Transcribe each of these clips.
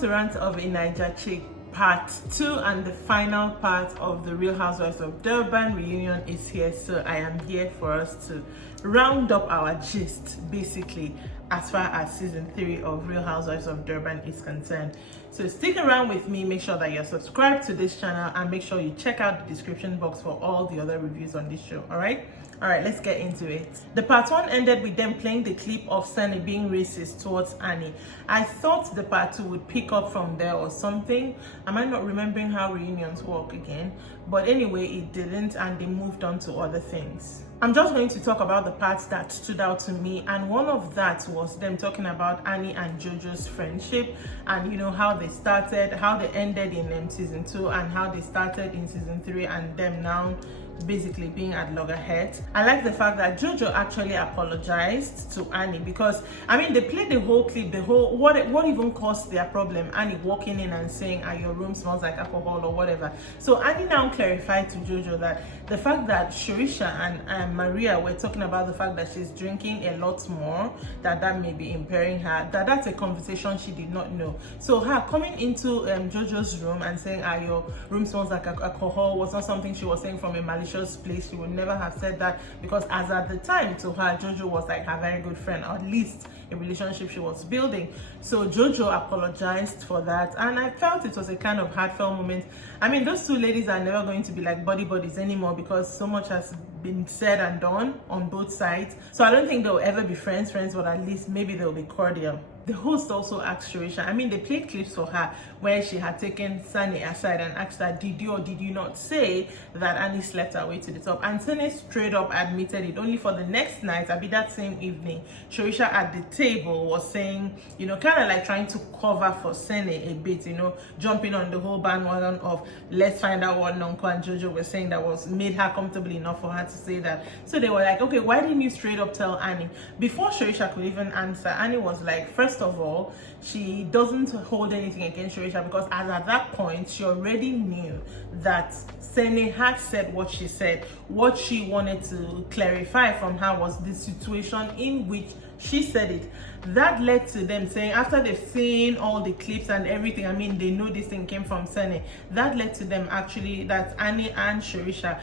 to Rants of a Naija Chic part 2, and the final part of the Real Housewives of Durban reunion is here. So I am here for us to round up our gist, basically, as far as season 3 of Real Housewives of Durban is concerned. So stick around with me, make sure that you're subscribed to this channel, and make sure you check out the description box for all the other reviews on this show. All right, let's get into it. The part 1 ended with them playing the clip of Sunny being racist towards Annie. I thought the part 2 would pick up from there or something. Am I not remembering how reunions work again? But anyway, it didn't, and they moved on to other things. I'm just going to talk about the parts that stood out to me, and one of that was them talking about Annie and Jojo's friendship, and you know how they started, how they ended in season 2, and how they started in season 3, and them now basically being at loggerheads. I like the fact that Jojo actually apologized to Annie, because I mean they played the whole clip, the whole what even caused their problem, Annie walking in and saying your room smells like alcohol or whatever. So Annie now clarified to Jojo that the fact that Sorisha and Maria were talking about the fact that she's drinking a lot more, that may be impairing her, that's a conversation she did not know. So her coming into Jojo's room and saying your room smells like alcohol was not something she was saying from a malicious place. She would never have said that, because as at the time, to her, Jojo was like her very good friend, or at least a relationship she was building. So Jojo apologized for that, and I felt it was a kind of heartfelt moment. I mean, those two ladies are never going to be like buddies anymore, because so much has been said and done on both sides. So I don't think they'll ever be friends, but at least maybe they'll be cordial. The host also asked Sorisha, I mean, they played clips for her where she had taken Sunny aside and asked her, did you or did you not say that Annie slept her way to the top? And Sunny straight up admitted it, only for the next night, that same evening, Sorisha at the table was saying, you know, kind of like trying to cover for Sunny a bit, you know, jumping on the whole bandwagon of let's find out what Nonku and Jojo were saying that was made her comfortable enough for her to say that. So they were like, okay, why didn't you straight up tell Annie? Before Sorisha could even answer, Annie was like, first of all, she doesn't hold anything against Sorisha, because as at that point she already knew that Sene had said what she said. What she wanted to clarify from her was the situation in which she said it. That led to them saying, after they've seen all the clips and everything, I mean, they know this thing came from Sene. That led to them actually, that Annie and Sorisha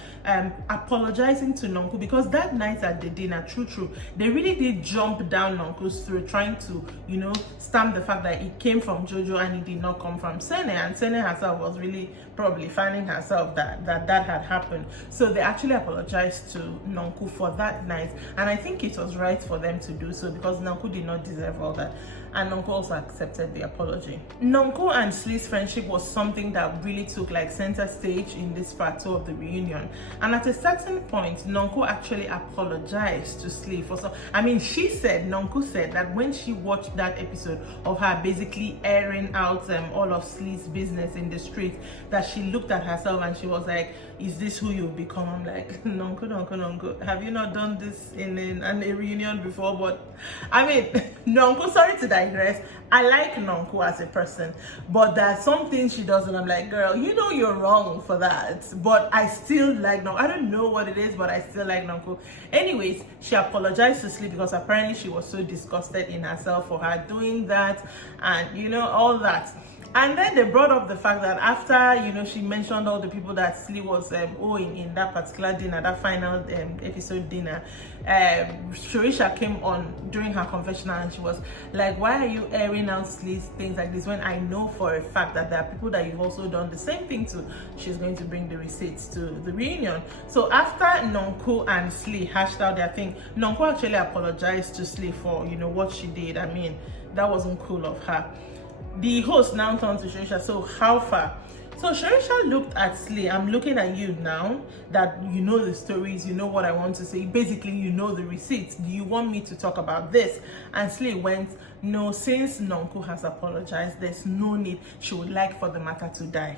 apologizing to Nonku, because that night at the dinner, true, they really did jump down Nonku's throat, trying to, you know, stamp the fact that it came from Jojo and it did not come from Sene. And Sene herself was really probably finding herself that had happened. So they actually apologized to Nonku for that night, and I think it was right for them to do so, because Nonku did not deserve all that, and Nonku also accepted the apology. Nonku and Slee's friendship was something that really took like center stage in this part 2 of the reunion, and at a certain point Nonku actually apologized to Slee for some. I mean, Nonku said that when she watched that episode of her basically airing out all of Slee's business in the street, that she looked at herself and she was like, is this who you've become? I'm like, Nonku, have you not done this in a reunion before? But I mean, Nonku, sorry to digress, I like Nonku as a person, but there's some things she does and I'm like, girl, you know you're wrong for that, but I still like Nonku. I don't know what it is, but I still like Nonku. Anyways, she apologized to Sleep, because apparently she was so disgusted in herself for her doing that, and you know, all that. And then they brought up the fact that after, you know, she mentioned all the people that Slee was owing in that particular dinner, that final episode dinner, Sorisha came on during her confessional and she was like, why are you airing out Slee's things like this, when I know for a fact that there are people that you've also done the same thing to? She's going to bring the receipts to the reunion. So after Nonku and Slee hashed out their thing, Nonku actually apologized to Slee for, you know, what she did. I mean, that wasn't cool of her. The host now turned to Sorisha, so how far? So Sorisha looked at Slee. I'm looking at you now that you know the stories, you know what I want to say. Basically, you know the receipts. Do you want me to talk about this? And Slee went, no, since Nonku has apologized, there's no need. She would like for the matter to die.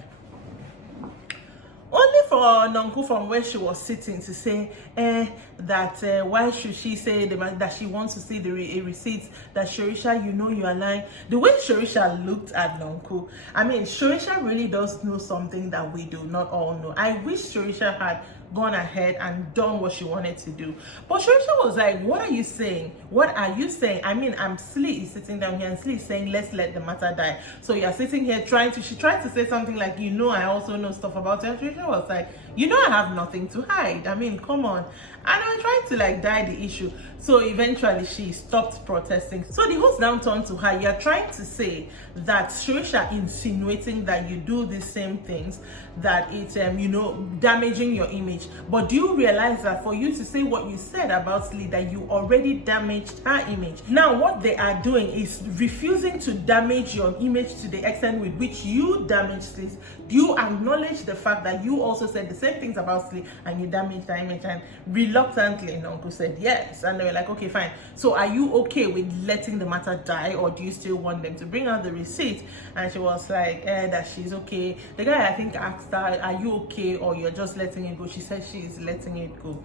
Only for for Nonku from where she was sitting to say that why should she say that she wants to see the receipts, that Sorisha, you know you are lying. The way Sorisha looked at Nonku, I mean, Sorisha really does know something that we do not all know. I wish Sorisha had gone ahead and done what she wanted to do, but Sorisha was like, what are you saying? What are you saying? I mean, Slee is sitting down here and Slee is saying, let's let the matter die. So you're sitting here she tried to say something like, you know, I also know stuff about it. Sorisha was like, you know, I have nothing to hide. I mean, come on. And I was trying to like die the issue. So eventually she stopped protesting. So the host now turned to her, you're trying to say that Sorisha insinuating that you do the same things, that it's you know, damaging your image. But do you realize that for you to say what you said about Slee, that you already damaged her image? Now what they are doing is refusing to damage your image to the extent with which you damaged Slee. Do you acknowledge the fact that you also said the same things about Slee and you damaged her image? And reluctantly Nonku said yes, and they were like, okay, fine. So are you okay with letting the matter die, or do you still want them to bring out the receipt? And she was like, that she's okay. The guy, I think, asked her, are you okay, or you're just letting it go? She said she is letting it go.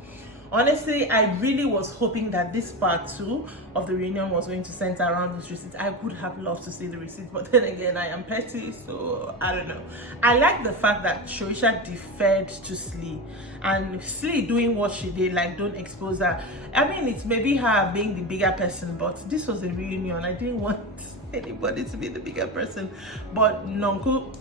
Honestly, I really was hoping that this part 2 of the reunion was going to center around this receipt. I would have loved to see the receipt, but then again, I am petty, so I don't know. I like the fact that Sorisha deferred to Slee, and Slee doing what she did, like, don't expose her. I mean, it's maybe her being the bigger person, but this was a reunion. I didn't want anybody to be the bigger person, but Nonku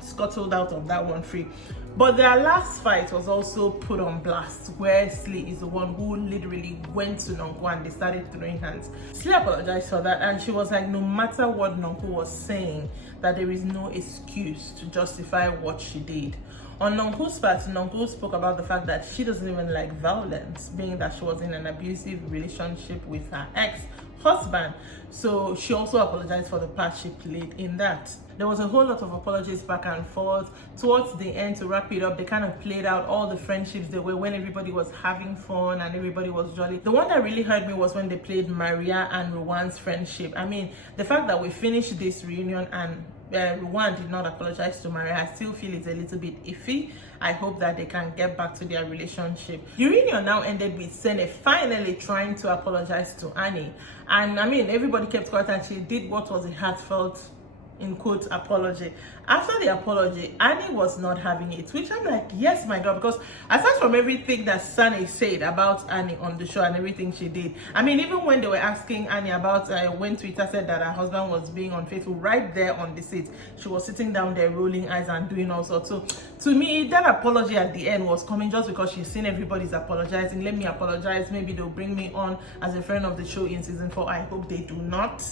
scuttled out of that one free. But their last fight was also put on blast, where Slee is the one who literally went to Nonku and they started throwing hands. Slee apologized for that, and she was like, no matter what Nonku was saying, that there is no excuse to justify what she did. On Nonku's part, Nonku spoke about the fact that she doesn't even like violence, being that she was in an abusive relationship with her ex-husband. So she also apologized for the part she played in that. There was a whole lot of apologies back and forth. Towards the end, to wrap it up, they kind of played out all the friendships they were when everybody was having fun and everybody was jolly. The one that really hurt me was when they played Maria and Ruwan's friendship. I mean, the fact that we finished this reunion and Ruwan did not apologize to Maria, I still feel it's a little bit iffy. I hope that they can get back to their relationship. The reunion now ended with Sene finally trying to apologize to Annie. And I mean, everybody kept quiet and she did what was a heartfelt, in quotes, apology. After the apology, Annie was not having it, which I'm like, yes, my God, because aside from everything that Sunny said about Annie on the show and everything she did, I mean, even when they were asking Annie about when Twitter said that her husband was being unfaithful, right there on the seat, she was sitting down there rolling eyes and doing all sorts. So to me, that apology at the end was coming just because she's seen everybody's apologizing. Let me apologize. Maybe they'll bring me on as a friend of the show in season 4. I hope they do not.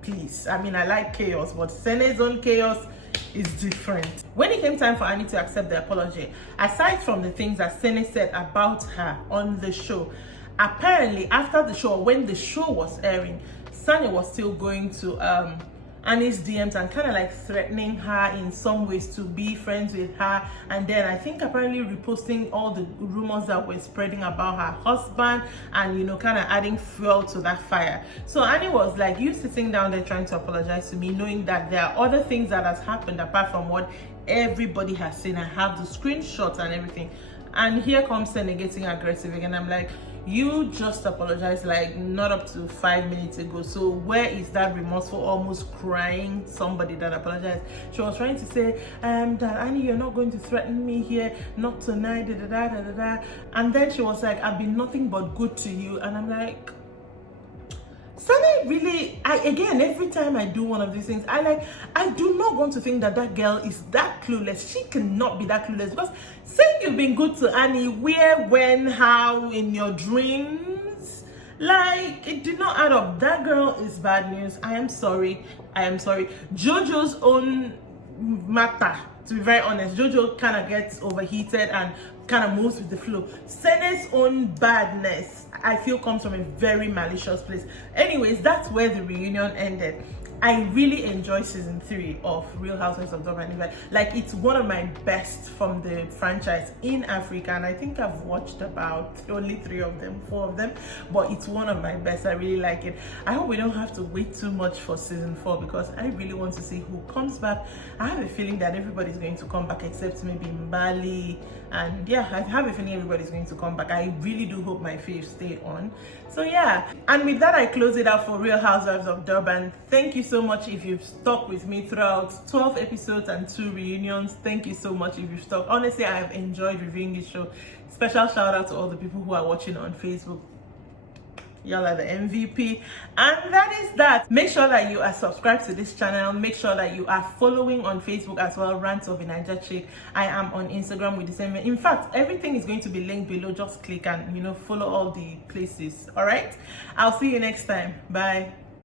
Please. I mean, I like chaos, but Sene's own chaos is different. When it came time for Annie to accept the apology, aside from the things that Sene said about her on the show, apparently after the show, when the show was airing, Sene was still going to Annie's DMs and kind of like threatening her in some ways to be friends with her, and then I think apparently reposting all the rumors that were spreading about her husband and, you know, kind of adding fuel to that fire. So Annie was like, you sitting down there trying to apologize to me, knowing that there are other things that has happened apart from what everybody has seen. I have the screenshots and everything, and here comes Sene getting aggressive again. I'm like, you just apologized like not up to 5 minutes ago, so where is that remorseful, almost crying somebody that apologized? She was trying to say that Annie, you're not going to threaten me here, not tonight, da, da, da, da, da, da. And then she was like, I've been nothing but good to you. And I'm like, Sene really, again, every time I do one of these things, I do not want to think that that girl is that clueless. She cannot be that clueless, because saying you've been good to Annie, where, when, how, in your dreams, like, it did not add up. That girl is bad news. I am sorry. Jojo's own matter, to be very honest. Jojo kind of gets overheated and kind of moves with the flow. Sene's own badness, I feel, comes from a very malicious place. Anyways, that's where the reunion ended. I really enjoy season 3 of Real Housewives of Durban. Like, it's one of my best from the franchise in Africa, and I think I've watched about only 4 of them, but it's one of my best. I really like it. I hope we don't have to wait too much for season 4, because I really want to see who comes back. I have a feeling that everybody's going to come back except maybe Mbali, and yeah, I have a feeling everybody's going to come back. I really do hope my faves stay on. So yeah, and with that I close it out for Real Housewives of Durban. Thank you so much if you've stuck with me throughout 12 episodes and 2 reunions. Thank you so much if you've stuck. Honestly, I have enjoyed reviewing this show. Special shout out to all the people who are watching on Facebook. Y'all are the MVP. And that is that. Make sure that you are subscribed to this channel. Make sure that you are following on Facebook as well, Rants of Naija Chic. I am on Instagram with the same. In fact, everything is going to be linked below. Just click and follow all the places. All right, I'll see you next time. Bye.